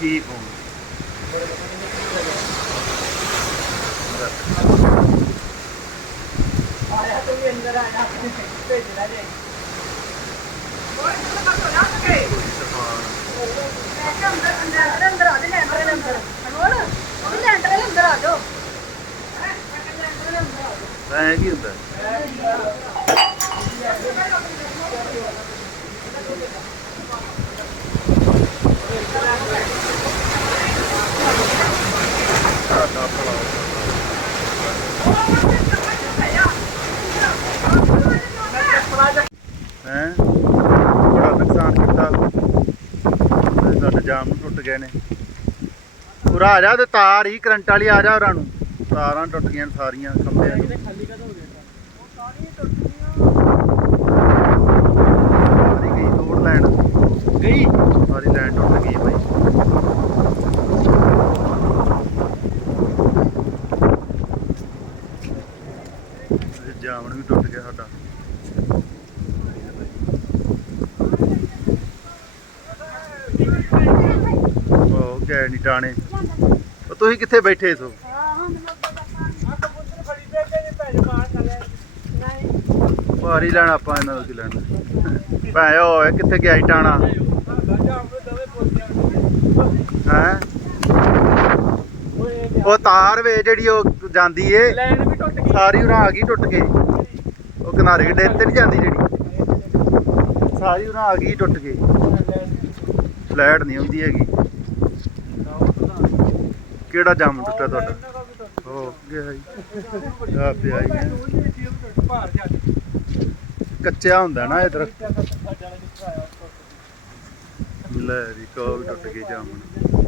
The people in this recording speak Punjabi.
ਕੀ ਫੋਨ ਆਇਆ ਤੂੰ ਵੀ ਅੰਦਰ ਆਇਆ ਭੇਜਣਾ ਜੇ ਹੋਰ ਕਿਹੜਾ ਕਰ ਰਿਹਾ ਸਕੇ ਮੈਂ ਕਿਹਾ ਅੰਦਰ ਅੰਦਰ ਅੰਦਰ ਆ ਦੇ ਲੈਂਟਰ ਦੇ ਅੰਦਰ ਅਨੋਲ ਉਹ ਲੈਂਟਰ ਦੇ ਅੰਦਰ ਆ ਜਾਓ ਹੈਂ? ਲੈਂਟਰ ਦੇ ਅੰਦਰ ਆ ਜਾਓ ਐ ਕੀ ਹੁੰਦਾ ਸਾਡਾ ਹੈ? ਬੜਾ ਨੁਕਸਾਨ ਕੀਤਾ। ਤੇ ਸਾਡੇ ਜਾਮ ਨੂੰ ਟੁੱਟ ਗਏ ਨੇ। ਪੂਰਾ ਆ ਜਾ, ਤੇ ਤਾਰ ਹੀ ਕਰੰਟ ਵਾਲੀ ਆ ਜਾ ਉਹਨਾਂ ਨੂੰ। ਤਾਰਾਂ ਟੁੱਟ ਗਈਆਂ ਨੇ ਸਾਰੀਆਂ, ਖੰਭਿਆਂ ਨੂੰ। ਖਾਲੀ ਕਦੋਂ ਹੋ ਗਿਆ ਸਾਰੀ ਗਈ ਤੋੜ ਲੈਣ ਗਈ ਸਾਰੀ ਲੈਣ ਟੁੱਟ ਗਈ ਬਾਈ ਤੇ ਜਾਮਣ ਵੀ ਟੁੱਟ ਗਿਆ ਸਾਡਾ। ਉਹ ਗਏ ਨੀ ਟਾਣੇ। ਉਹ ਤੁਸੀਂ ਕਿੱਥੇ ਬੈਠੇ ਸੋ ਭਾਰੀ ਲੈਣਾ ਆਪਾਂ ਇਹਨਾਂ ਦਾ ਕੀ ਲੈਣਾ। ਭੈ ਓਏ, ਕਿੱਥੇ ਗਿਆ ਈ ਟਾਣਾ? ਹੈ? ਉਹ ਤਾਰ ਵੇ ਜਿਹੜੀ ਉਹ ਜਾਂਦੀ ਏ ਲੈਣ ਵੀ ਟੁੱਟ ਗਈ। ਸਾਰੀ ਉਰਾਂ ਆ ਗਈ ਟੁੱਟ ਕੇ ਉਹ ਕਿਨਾਰੇ ਦੇ ਡੇਰ ਤੇ ਨਹੀਂ ਜਾਂਦੀ ਜਿਹੜੀ। ਸਾਰੀ ਉਰਾਂ ਆ ਗਈ ਟੁੱਟ ਕੇ ਫਲੈਟ ਨਹੀਂ ਆਉਂਦੀ ਹੈਗੀ। ਕਿਹੜਾ ਜਾਮ ਟੁੱਟਾ ਤੁਹਾਡਾ ਹੋ ਗਿਆ ਜੀ। ਆ ਪਿਆ ਹੈ। ਕੱਚਾ ਹੁੰਦਾ ਨਾ ਇਹ ਦਰਖਤ ਲੈ ਵੀ ਟੁੱਟ ਗਈ ਜਾਮਣ